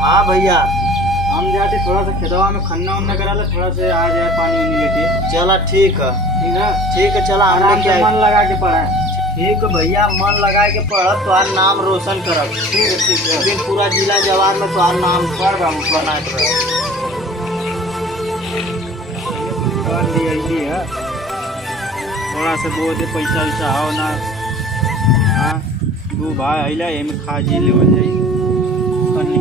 हाँ भैया। हम जाते थोड़ा सा खेतवा में खन्ना उन्ना करा ला, थोड़ा से आ जाए पानी उनी लेके। चला ठीक है। ठीक है। ठीक है चला हम आराम लेके से आए। मन लगा के पढ़ा है। ठीक है भैया, मन लगा के पढ़ब तो नाम रोशन करब। ठीक है ठीक है। अभी पूरा जिला जवार में तो नाम पढ़ रहा बनाए रह। है थोड़ा सा बहुत पैसा वैसा हो ना। हाँ दो भाई अला एम खा जी लेवल जाई कन्नी।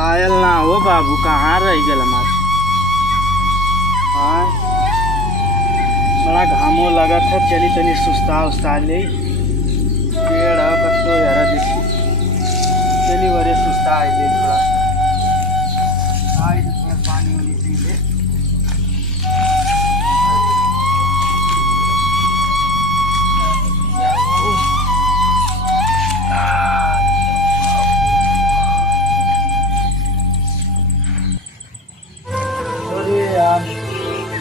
आयल ना हो बाबू, कहाँ रह गल हमार। हाँ बड़ा घामो लगत है, चली तनी सुस्ता उस्ता ले। पेड़ है कतो यार देखी, चली वरे सुस्ता आई ले थोड़ा सा। आई तो थोड़ा पानी वानी पी ले।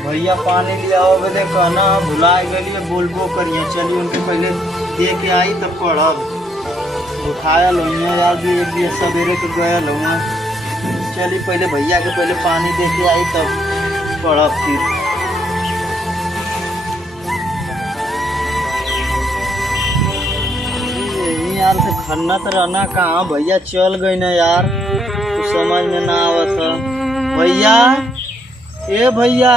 भैया पानी लिया हो बदे कहना भुला गए, बोलबो करिए। चलिए उनके पहले दे के आई तब पढ़ब। उठाया लुइया यार भी एक दिन सवेरे के गया लुआ। चलिए पहले भैया के पहले पानी दे के आई तब पढ़ब फिर। यही यार से खन्ना तो रहना कहाँ भैया चल गई ना यार, तो समझ में ना आवत है। भैया ए भैया,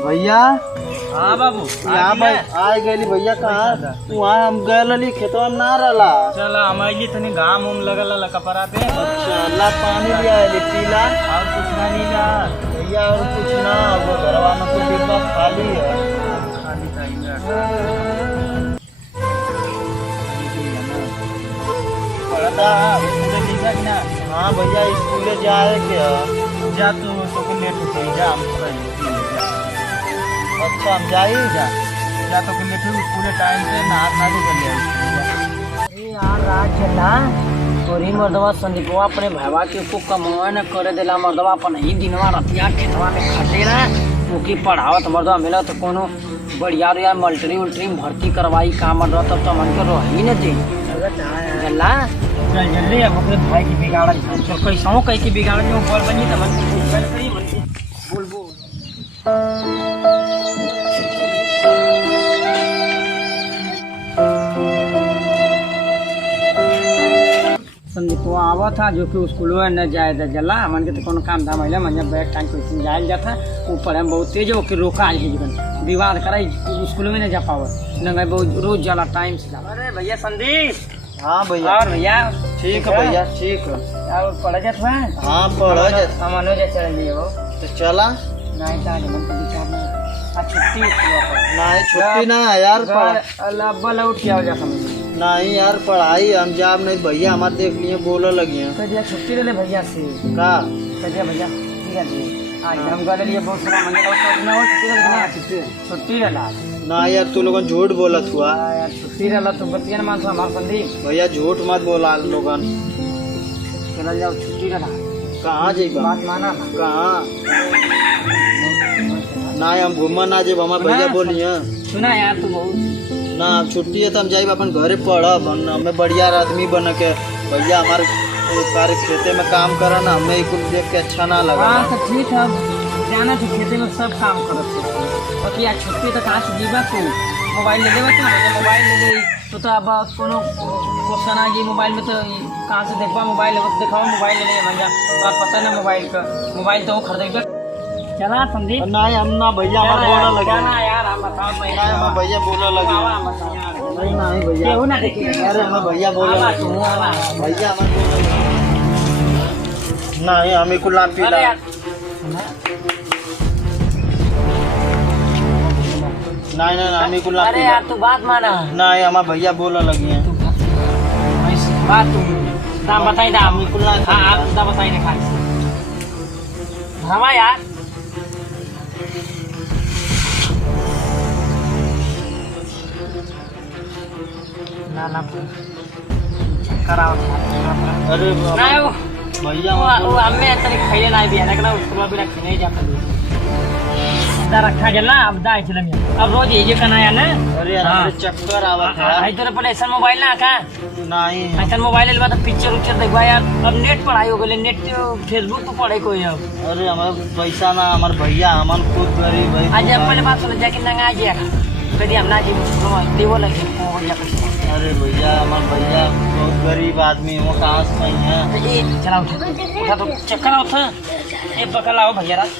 भैया। हाँ बाबू यहाँ भाई आ गई भैया। कहाँ तू? वहाँ हम गए खेतवा में ना रहा। चला हम आइए तनी घाम उम लगल कपड़ा पे। अच्छा अल्लाह पानी लिया है पीला और कुछ ना नीला भैया, और कुछ ना। वो घरवा में कुछ डिब्बा खाली है। खाली पढ़ता लिखा कि ना। हाँ भैया स्कूले जाए के है। जा तो लेट होते जा हम जा। अच्छा हम जाए जा तो लेट हो पूरे टाइम से नहा भी कर लिया। यार रात चला तोरी मर्दवा संदीपवा अपने भैया के को कमावा न करे देला। मर्दवा अपन ही दिनवा रतिया खेतवा में खटे ना मुकी पढ़ावत। मर्दवा मिला तो कोनो बढ़िया यार मल्टरी उल्टरी भर्ती करवाई का मर्दवा तब तो मन कर रही न दे गल्ला। चल जल्दी अब अपने भाई की बिगाड़ चल कैसा कह के बिगाड़ में बोल बनी त मन चल करी बोल बोल। संदीपवा आवा था जो कि स्कूल में न जाए था जला मन के तो कोनो काम धाम है मन जब बैग टाइम कोई जाए जाता ऊपर हम बहुत तेज हो के रोका है जीवन विवाद कराई स्कूल में न जा पावा न बहुत रोज जाला टाइम से। अरे भैया संदीप। हाँ भैया। और भैया ठीक है भैया ठीक है। और पढ़ जात है। हाँ पढ़ जात। हम अनुज चल लिए हो तो चला नहीं था मन को विचार नहीं। छुट्टी नहीं छुट्टी ना है यार। अल्लाह बल उठ के आ जा समझ नहीं यार पढ़ाई हम जाब नहीं। भैया हमारे देख लिए बोले लगी हैं। कदिया छुट्टी ले ले भैया से का कदिया भैया ठीक है। आज हम गले लिए बहुत सारा मंगल ना हो छुट्टी ले ला ना यार। तू लोगन झूठ बोलत हुआ यार। छुट्टी ले ला तो बतिया न मान हमार संदीप। भैया झूठ मत बोला लोगन। चला जाओ छुट्टी ले ला। कहाँ जेबा? बात माना ना। कहाँ ना हम घूमना ना जेब। हमारे भैया बोलिए सुना यार तू बहुत ना छुट्टी है तो हम जाइब अपन घरे पढ़ब। हमें बढ़िया आदमी बन के भैया हमारे कार्य खेते में काम करा ना, हमें कुछ देख के अच्छा ना लगा। हाँ तो ठीक है जाना तो खेते में सब काम करते बाकी यार छुट्टी तो कहाँ से जीवा तू मोबाइल ले लेवा तो मोबाइल ले ले तो अब कोनो क्वेश्चन आ गई मोबाइल में तो कहाँ से देखवा मोबाइल दिखाओ मोबाइल ले ले मंजा और पता ना मोबाइल का मोबाइल तो वो खरीदेगा। चला संदीप। नहीं हम ना भैया हमारे बोला लगे ना यार हम बताओ हम भैया बोला लगे। नहीं भैया केहू ना देखिए। अरे हमें भैया बोला लगे। भैया हमारे बोला लगे। नहीं हमें को लाभ पीला नहीं नहीं हमें को लाभ। अरे यार तू बात माना। नहीं हमारे भैया बोला लगी हैं। बात तू दाम बताई दाम हमें को लाभ। हाँ आप दाम बताई ना खाली हवा यार। ना ना कराओ अरे ना वो भैया वो हमें तरी खाइले ना भी है ना उसको भी रख नहीं जाता दा रखा गेला अब दा चले मैं अब रोज ये करना है ना अरे यार हमरे चक्कर आवत है आई तोरे पहले ऐसा मोबाइल ना का नहीं ऐसा मोबाइल लेवा तो पिक्चर उच्चर देखबा यार अब नेट पढ़ाई हो गेले नेट फेसबुक तो पढ़े कोई अब अरे हमारे पैसा ना हमारे भैया हमन खुद गरीब है आज पहले बात सुन जाके नंगा जिया कदी हम ना जी देवो लगे भैया पैसा अरे भैया हमारे भैया बहुत गरीब आदमी है वो कहाँ से नहीं है ये चलाओ उठा तो चक्कर आओ था ये पकड़ाओ भैया रात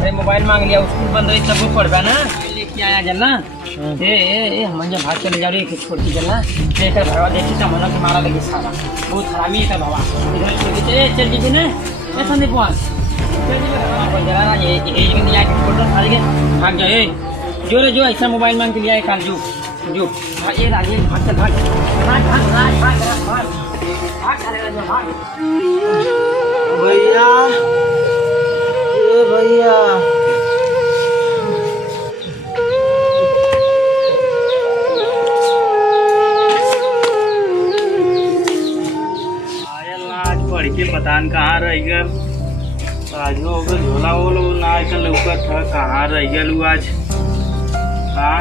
भाई मोबाइल मांग लिया स्कूल बंद रही सब पढ़वा ना लेके आया जलना ए हम जब भाग चले जा रही है छोड़ के जलना लेकर भरवा देखी तो मना के मारा लगे सारा बहुत हरामी है बाबा इधर छोड़ के चल जी ने ऐसा नहीं पहुंच चल जी जरा ना ये दिया के फोटो खा के भाग जाए जो रे जो ऐसा मोबाइल मांग के लिया है काल जो ये आगे भाग चल भाग भैया ए भैया आज पढ़ के पता न कहाँ रह गल आज हो गल झोला वोला ना कल लौकत था कहाँ रह गल आज हाँ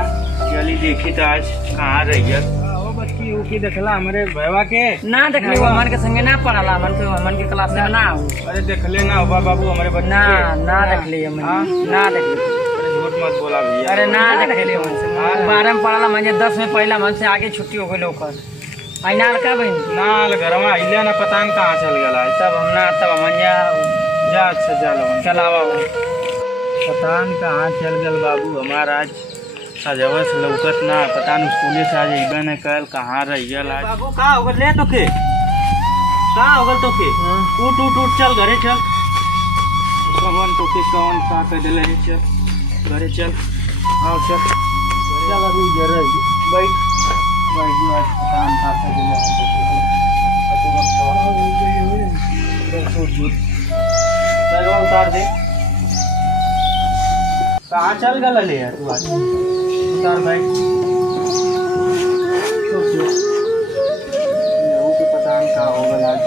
चली देखी तो आज कहाँ रह गल वो बच्ची उकी देखला हमारे भैया के ना देखले अमन के संगे ना पढ़ला अमन के क्लास में ना अरे देखले ना बा बाबू हमारे बच्चे ना ना देखले ना देखले अरे झूठ मत बोला भैया अरे ना देखले 12 में पढ़ला मंजे 10 में पहला मन से आगे छुट्टी हो गई ओकर आइना का बहन नाल घर में आइले ना पता न कहाँ चल गया तब हम ना तब हम जा अच्छा जा लगन चलावा पता न कहाँ चल गल बाबू हमारा आज से लौकत ना पता न स्कूले से आज अइबे न कल कहाँ रह गल आज बाबू कहाँ हो गल ले तोके कहाँ हो गल तोके उठ चल घरे चल भगवान तोके कौन का कह दिले है चल घरे चल आओ चल चल अभी जरा बैठ बैठ जो आज काम का कह दिले है तो हम सवा उतार दे कहाँ चल गल ले यार तू आज उतार भाई के पता नहीं कहाँ हो गल आज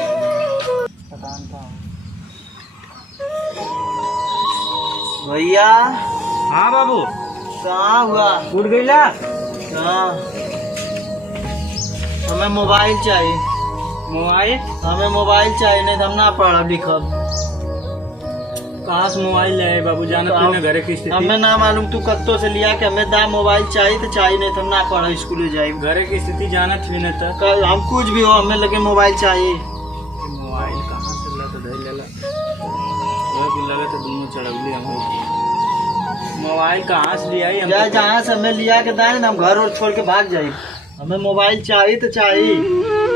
पता नहीं कहाँ भैया हाँ बाबू कहाँ हुआ उठ गईला हाँ हमें मोबाइल चाहिए हमें मोबाइल चाहिए नहीं तो हम ना पढ़ब लिखब कहाँ से मोबाइल है बाबू जाना तो घरे की स्थिति हमें ना मालूम तू कत्तो से लिया कि हमें दा मोबाइल चाहिए तो चाहिए नहीं तो हम ना पढ़ स्कूल जाए घरे की स्थिति जाना थी नहीं तो हम कुछ भी हो हमें लगे मोबाइल चाहिए मोबाइल कहाँ से ला तो धर लेला लगे तो दोनों चढ़ौली हम मोबाइल कहाँ से लिया जहाँ से हमें लिया के दाए ना हम घर और छोड़ के भाग जाए हमें मोबाइल चाहिए तो चाहिए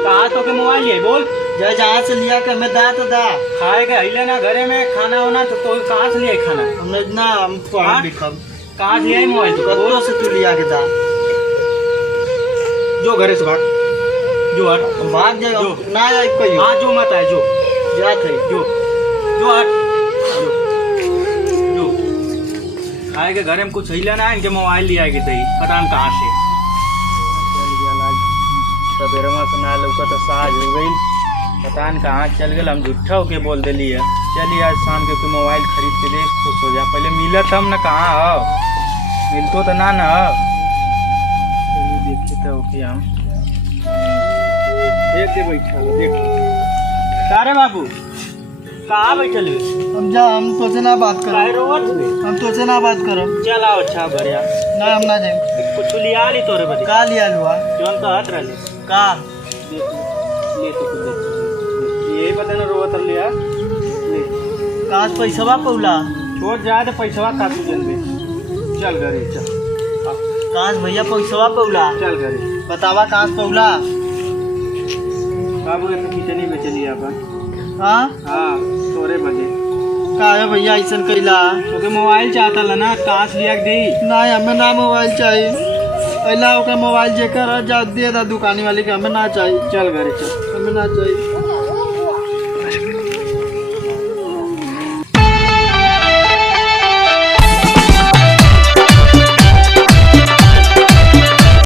कहाँ तो के मोबाइल है बोल जहाँ से लिया के हमें दा तो दा खाए के हिले ना घरे में खाना होना तो कहाँ से लिया खाना हमने ना हम पढ़ लिखब कहाँ से लिया मोबाइल कत्तो से तू लिया के दा जो घरे से भाग जो हट भाग जाए ना आए कहीं हाँ जो मत आए जो जात है जो हट जो खाए के घरे में कुछ हिले ना इनके मोबाइल लिया के दही पता न कहाँ से सवेरे में ना लौका तो साज हो गई पता न कहाँ चल गए हम झूठा होके बोल दिली है चलिए आज शाम के मोबाइल खरीद के देख खुश हो जा पहले मिलत हम ना कहाँ हो मिलतो तो ना हो चलिए देखते तो ओके हम देख के बैठा देख सारे बाबू कहाँ बैठल हम जा हम तो से ना बात करो हम तो से ना बात करो चल आओ अच्छा बढ़िया ना हम ना जाए कुछ लिया ली तोरे बदे का लिया लुआ जोन का हाथ रह का ले तो ये पता ना रोवत लिया ले काश पैसावा पौला छोड़ जाए तो पैसावा का तू जनबे चल घरे चल काश भैया पैसावा पौला चल घरे बतावा काश पौला बाबू ये तो किचनी में चली अपन हाँ हाँ तोरे बदे का है भैया ऐसा कैला तो मोबाइल चाहता ला ना काश लिया दे ना हमें ना मोबाइल चाहिए पहला ओके मोबाइल जेकर जा दे दा दुकानी वाले के हमें ना चाहिए चल घरे चल हमें ना चाहिए